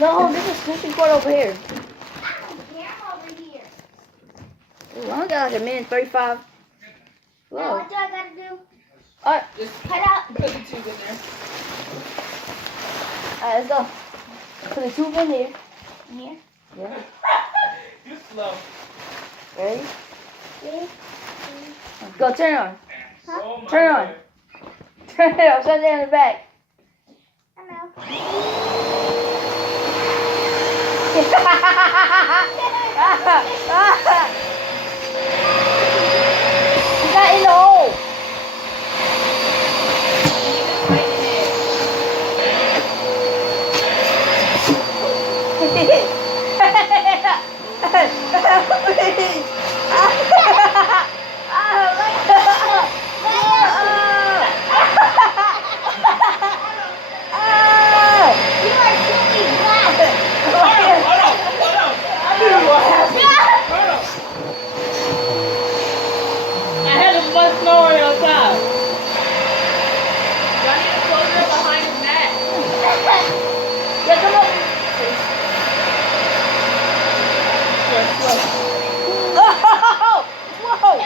No, this is snooping cord over here. I'm over here. Ooh, I only got like a minute 35. Now Whoa. what do I gotta do? Alright, Just Cut out. put the tube in there. let's go. Put the tube in here. Here. Yeah. You slow. Ready? Ready? Go, turn it on. Oh my Turn on. God. Turn it on, shut it in the back. You got in the hole. I had a butt snoring on top. Y'all need to close it behind his neck. Yeah, come on. Whoa!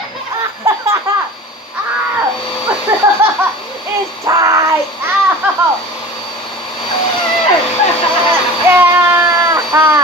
It's tight. Ow! Yeah!